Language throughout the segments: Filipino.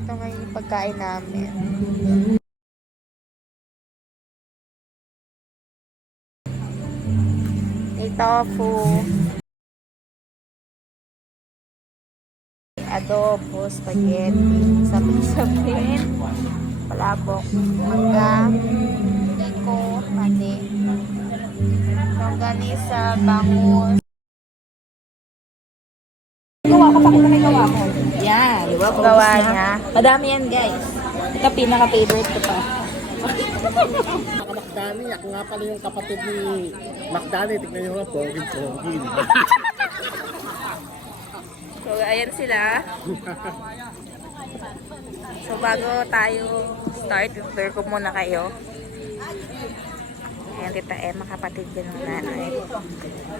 ito ngayon yung pagkain namin. May tofu, adobo, spaghetti, sapin-sapin, palabok, mangga, tiko, mati, longganisa, bangus. Gawa ko, pakita may gawa ko. Yan, di ba? Gawa niya. Madami yan, guys. Ito, pinaka-favorite ko pa. Macdani, ako nga pala yung kapatid ni Macdani. Tignan nyo nga, pogin-pogin. So, ayan sila. So, bago tayo start, tour ko muna kayo. Ayan, Tita Emma, kapatid ko ng nanay.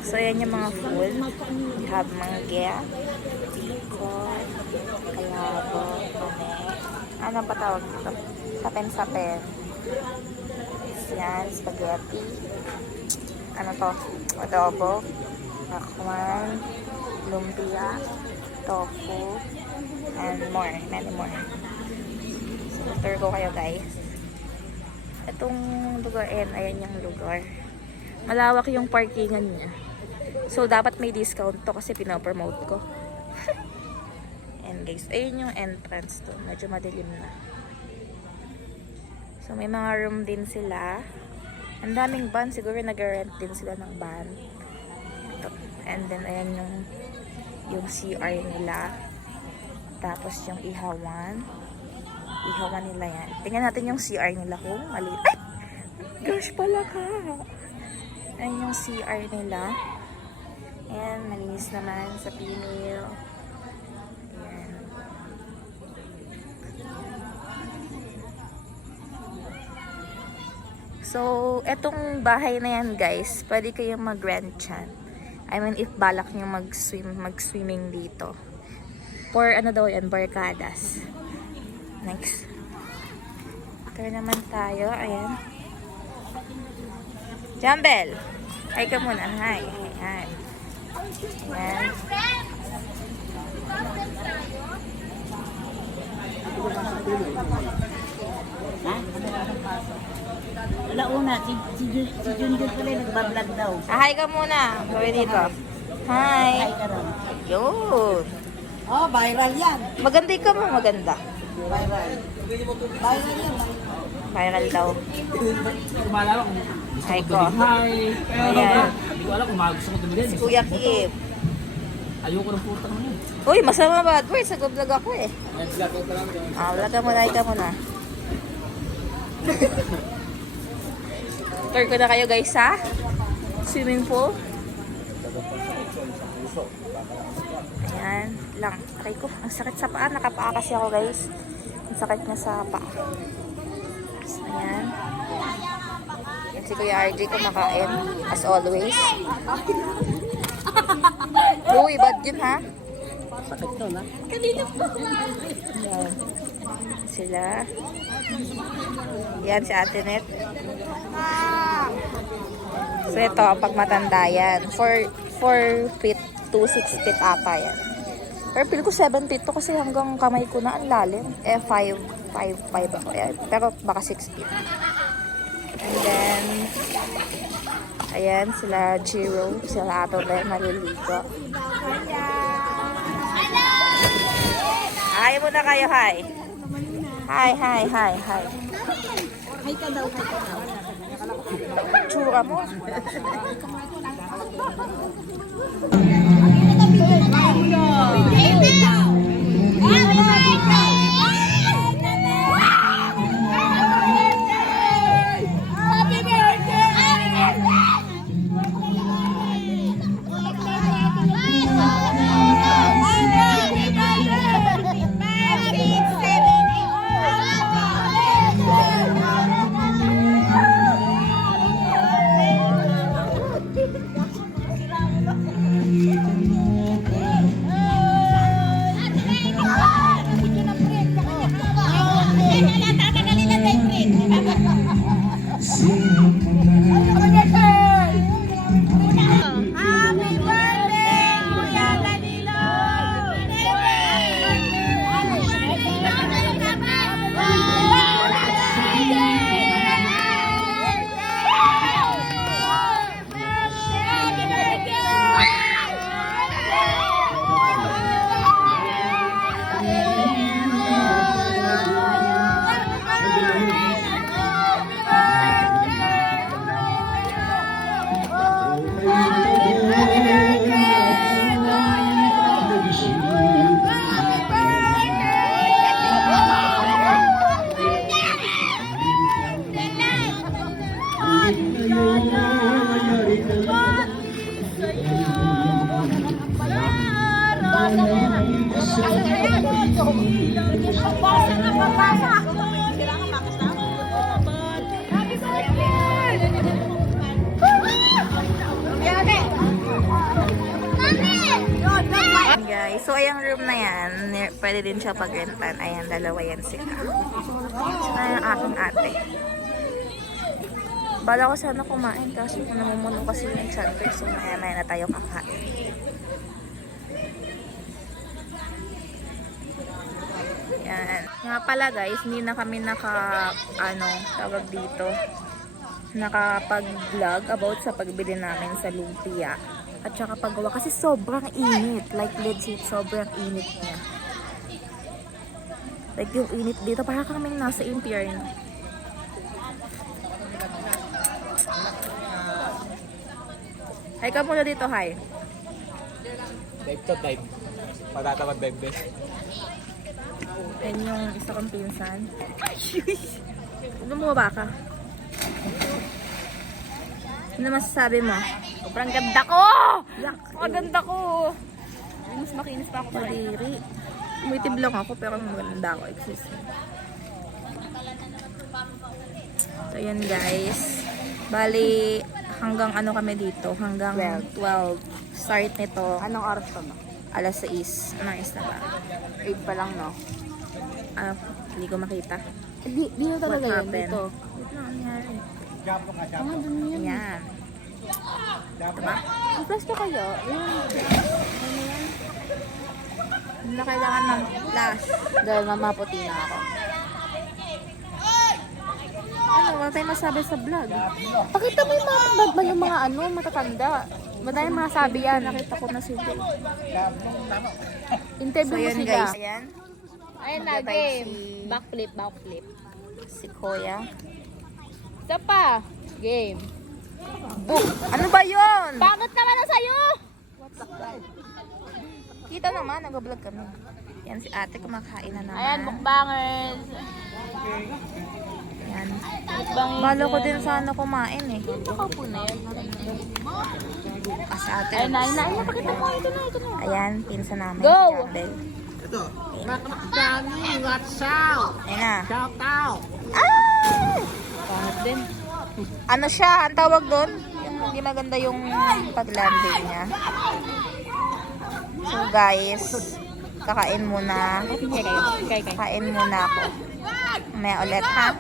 So, ayan yung mga food. We have mangga, bacon, kalabo, pame. Ano pa tawag dito? Sapen-sapen. Yan, spaghetti. Ano to? Adobo, pakwan, lumpia, tofu, and more. Many more. So, tour ko kayo, guys. Itong lugar, ayan yung lugar. Malawak yung parkingan niya. So, dapat may discount to kasi pinopromote ko. And guys, ayun yung entrance to. Medyo madilim na. So, may mga room din sila. Ang daming van. Siguro nag-rent din sila ng van. Ito. And then, ayan yung CR nila. Tapos yung ihawan. Ihawan nila yan. Tingnan natin yung CR nila kung maliit. Ay! Gosh, pala ka! Ayan yung CR nila. Ayan, malinis naman sa female. Ayan. So, etong bahay na yan, guys, pwede kayong mag-rent yan. I mean, if balak nyo mag-swimming dito. For ano daw yan, barkadas. Next. Ito naman tayo. Ayan. Jambel! Hi ka muna. Hi. Ayan. Ayan. Ha? Wala una, si Junjun pala nagbablog daw. Hi ka muna. Gawin dito. Hi. Ay, karon. Yun. Oh, viral yan. Maganda ka mo. Maganda. Viral. Viral yan. Viral daw. Kumala ko. Hi ko. Hi. Ayan. Hindi ko alam kung gusto ko tumigil. Si Kuya Kim. Ayoko ng puta naman yun. Uy, masama ba? Boy, sa vlog ako eh. Vlog ka muna. Hi ka muna. Tour ko na kayo guys sa swimming pool. Ayan lang. Aray ko, ang sakit sa paa. Nakapaa kasi ako guys. Ang sakit niya sa paa. Ayan. Yan si Kuya RJ kumakain. As always. Uy, bad yun ha? Sakit to, na? Ayan. Sila. Yan si Ate Net. So ito, pag matanda yan. 4 feet to 6 feet ata yan. Pero feel ko 7 feet to kasi hanggang kamay ko na ang lalim. 5 ako. Pero baka 6 feet. And then, ayan, sila Jiro, sila Ato Ben, maliligo. Hi muna kayo, hi. Hi. Ay ka daw, Tsura mo. Ayan, guys. So, ayang room na yan, pwede din siya pagrentan. Ayan, dalawa yan sila. Saka yung aking ate. Bala ko sana kumain kasi namumuno kasi yung tiyan ko. So, maya-maya na tayo kakain. Yan. Nga pala guys, hindi na kami tawag dito, nakapag-vlog about sa pagbili namin sa lumpia. At saka paggawa kasi sobrang init. Like legit, sobrang init niya. Like yung init dito, parang kaming nasa impyerno. Hi ka muna dito, hi. Dive to dive. Patatamad dive din. Yan yung isa kong pinsan. Bumaba ka. Ano masasabi mo? Sobrang ganda ko! Ang ganda ko! Mas makinis pa ako kadiri. Umitib lang ako pero maganda ako. Excuse me. So yan guys. Bali, hanggang ano kami dito? Hanggang 12. Start nito. Anong oras pa ba? Alas 6. Anong is na ba? 8 pa lang, no? Hindi ko makita. Dito talaga What yun, happened? dito. Wait lang, nangyari. Dun yun. Ayan. Diba? Ang pwesto kayo? Hindi na kailangan ng flash. Dahil mamaputi na ako. Ano, wala tayong masabi sa vlog. Pakita mo yung mga yung mga matatanda. Madami masabi yan. Nakita ko na sila. Interview So mo yun sila. guys. Ayan. Ayun na, Magtatay game. si- Backflip, backflip. Si Kuya. Isa pa. Game. Ano ba yun? Bakit naman na sa'yo? Kita naman, nag-vlog kami. Yan si ate, kumakain na naman. Ayan, mukbangers. Yan. Mukbangers. Balo ko din sana kumain eh. Ito po na yun. Kasi ate. Ayun na, ayun na. Ayun, pakita mo. Ito na, ito na. Ayan, pinsa namin. Go! Jambel. Ito. Makakakami, watch out! Ayan na. Shout out! Ah! Pangit din. Ano siya? Ang tawag doon? Yung hindi maganda yung pag-landing niya. So guys, kakain muna. Kakain muna ako. May ulit ha.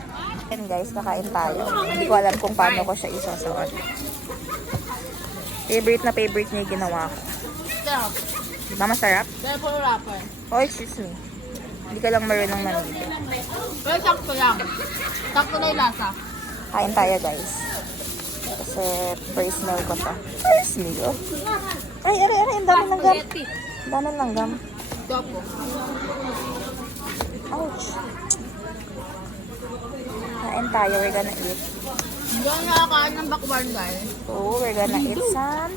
And guys, kakain tayo. Hindi ko alam kung paano ko siya isasuot. Favorite na favorite niya yung ginawa ko. Stop. Diba masarap? Dahil po rapper. Oh, excuse me. Hindi ka lang marunong mamili. Pero sakto lang. Sakto na yung lasa. Kain tayo guys. Kasi first meal ko siya. First meal? Ay, ang dami ng gam. Ang dami ng gam. Ito po. Ouch. Kain tayo. We're gonna eat. Hindi ako nakakain ng bakwan guys. So, we're gonna eat some.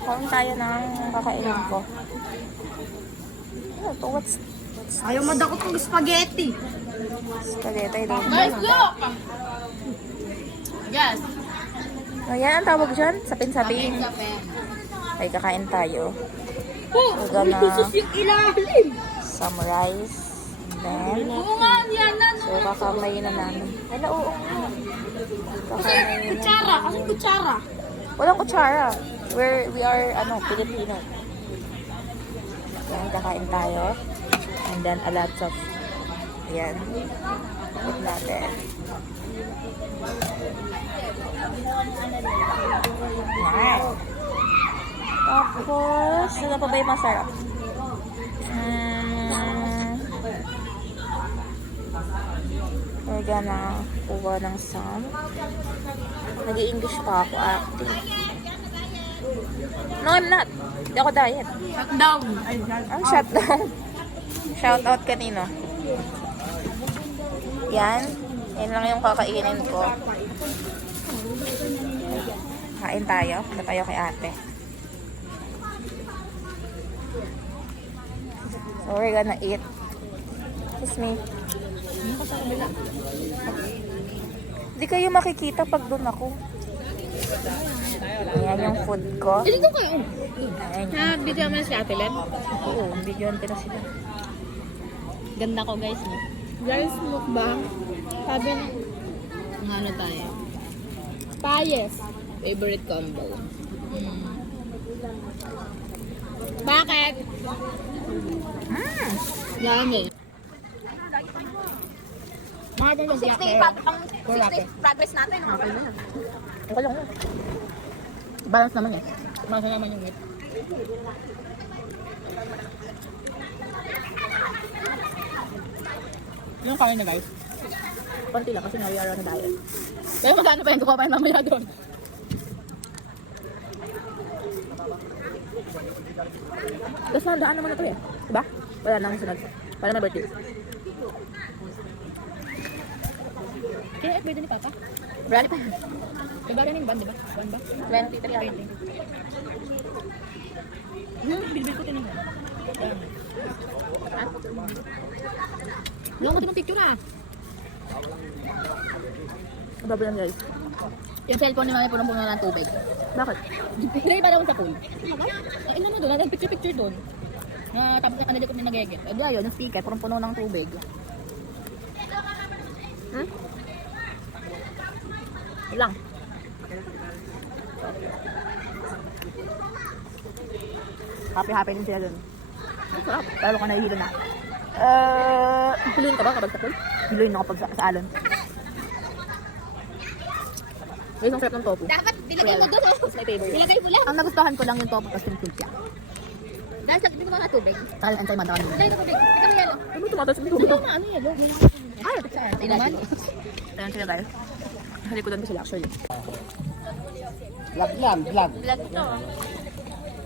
Kain tayo ng kakainin ko. Ano to? What's Ayaw madakot ng spaghetti. spaghetti? I don't Guys, know. look! Yes. Oh, yan ang tawag dyan? Sapin-sapin. Okay, kakain tayo. We're gonna yung ilalim. some rice. And then, Oo nga, yan na. so, kakamayin na namin. Ala, oo nga. Kakamayin na. Kutsara, kasi kutsara. Walang kutsara. We are, Filipino. Yan, kakain tayo. And then, a lot of, ayan. Put natin. Yan. Tapos, ano pa ba yung masarap? We're gonna kuha ng some. Nag-i-English pa ako acting. No, I'm not. Hindi ako diet. Shut down. Ang shutdown. Shout out kanino. Yan. Yan lang yung kakainin ko. Kain tayo. Punta tayo kay ate. So we're gonna eat. Kiss me. Hindi kayo makikita pag doon ako. Ayan yung food ko. Dito kayo. Ayan. Ha, video naman si Ate Len. Oo, bigyan ko na sila. Ganda ko guys, no? Guys, mukbang. Sabi na. Ang ano tayo? Payes. Favorite combo. Bakit? Yummy. Mga ba yung 60 progress natin. Okay na yan. Okay lang. Balance naman eh. Masa naman yung meat. Yung kaya na guys. Konti lang kasi naliyara na tayo. Pero magkano pa yung kuha pa yung mamaya doon. Tapos nandaan naman na ito eh. Diba? Wala nang sunod. Wala na birthday. Kaya birthday ni Papa? Wala pa. Diba rin yung ban, diba? Ban ba? 23 ako. Bilbil ko tinignan. Yung ko picture ah. Mababa lang guys. Yung cellphone ni Mami punong-puno ng tubig. Bakit? Pinay para sa pool. Eh, ano doon? Ano picture doon? Na tapos na kanalikot na nagigit. Ado ayun, yung sticker, punong-puno ng tubig. Hmm? Lang. Happy din sila dun. Ang sarap. Lalo ka nahihilo na. Hiluin ka ba kapag sa pool? Hiluin ako pag sa alon. Guys, ang sarap ng tofu. Dapat nilagay mo doon. It's my favorite. Nilagay mo lang. Ang nagustuhan ko lang yung tofu kasi yung siya. Dahil sa hindi ko mga tubig. Dahil antay man daw. Nilagay mo tubig. Tika mo yelo. Ano tumatas yung Ito tubig? na ano yelo. Ay, saan? Ay naman. Ayan sila guys. Halikudan ko sila actually. Vlog yan, vlog. Vlog to.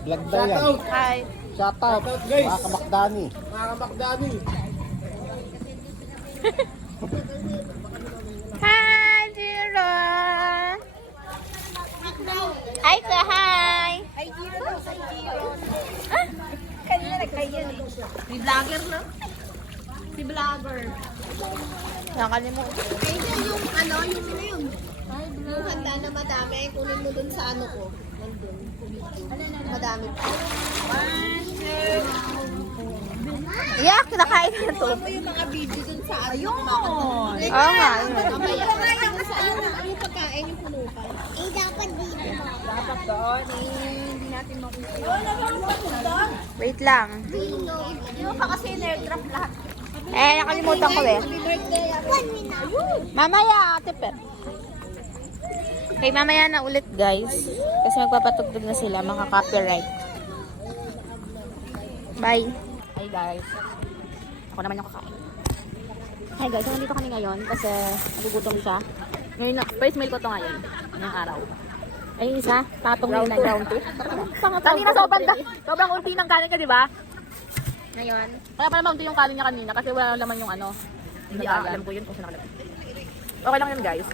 Vlog daw yan. Hi. Shout out, guys. mga kamakdani. Mga kamakdani. Hi, Jiro. Hi, ka, hi. Ay, Giro. Ay, Giro. Ah, Kanina nagkayan eh. Si vlogger na. Si vlogger. nakalimutan. Ay, yung ano, yung ano yun. Yung handa na madami, kunin mo dun sa ano ko. Nandun. Madami pa. Yeah, kinakain na to. Ano yung mga video dun sa ano? Ayun! Oo nga. Mamaya. Yung sa ano, yung pagkain, yung punukan. Eh, dapat dito. Dapat doon. Hindi natin makuha. Wait lang. Hindi mo pa kasi nag-drop lahat. Nakalimutan ko eh. Happy birthday. Ayun! Mamaya, Ate Pep. Okay, mamaya na ulit guys. Kasi magpapatugtog na sila, maka-copyright. Bye. Hi guys. Ako naman yung kakain. Hi guys, nandito kami ngayon kasi nagugutom siya. Ngayon, first meal ko to ngayon. Ngayong araw. Ay, yung isa, patong round 2. Kanina sobrang unti ng kanin ka, di ba? Ngayon, Kaya pa naman unti yung kanin niya kanina kasi wala naman yung ano. Hindi alam ko yun kung saan nakalagay. Okay lang yun guys.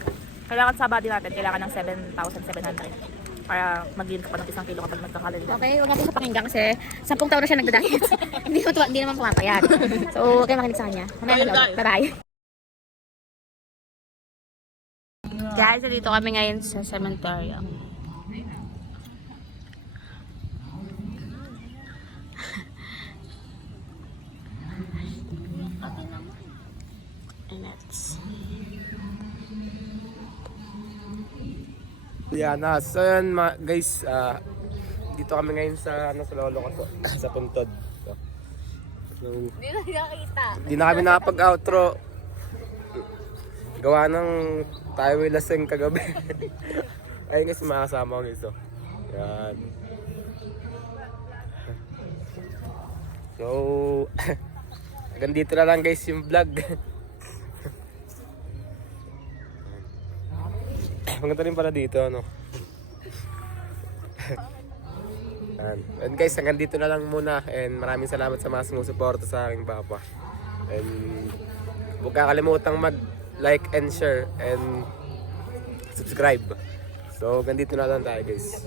Kailangan sa body natin, kailangan ng 7,700 para mag-gain ka pa ng 1 kilo kapag nagka-calendar. okay, huwag natin sa pakinggan kasi 10 taon na siya nagda-diet. hindi naman pumapayag. So, kayo makinig sa kanya. Mamaya na ulit. Bye-bye. Guys, dito kami ngayon sa cemetery. And that's... Liana. So yun guys, dito kami ngayon sa lolo ko po, sa Puntod. So, Hindi na nakakita. hindi na kami nakapag-outro. Gawa ng tayo ay lasing kagabi. Ayun guys, makasama ko guys. Yan. So, hanggang dito na lang guys yung vlog. Maganda rin pala dito, ano. And guys, hanggang dito na lang muna. And maraming salamat sa mga sumusuporta sa aking papa. And huwag kakalimutang mag-like and share and subscribe. So, hanggang dito na lang tayo guys.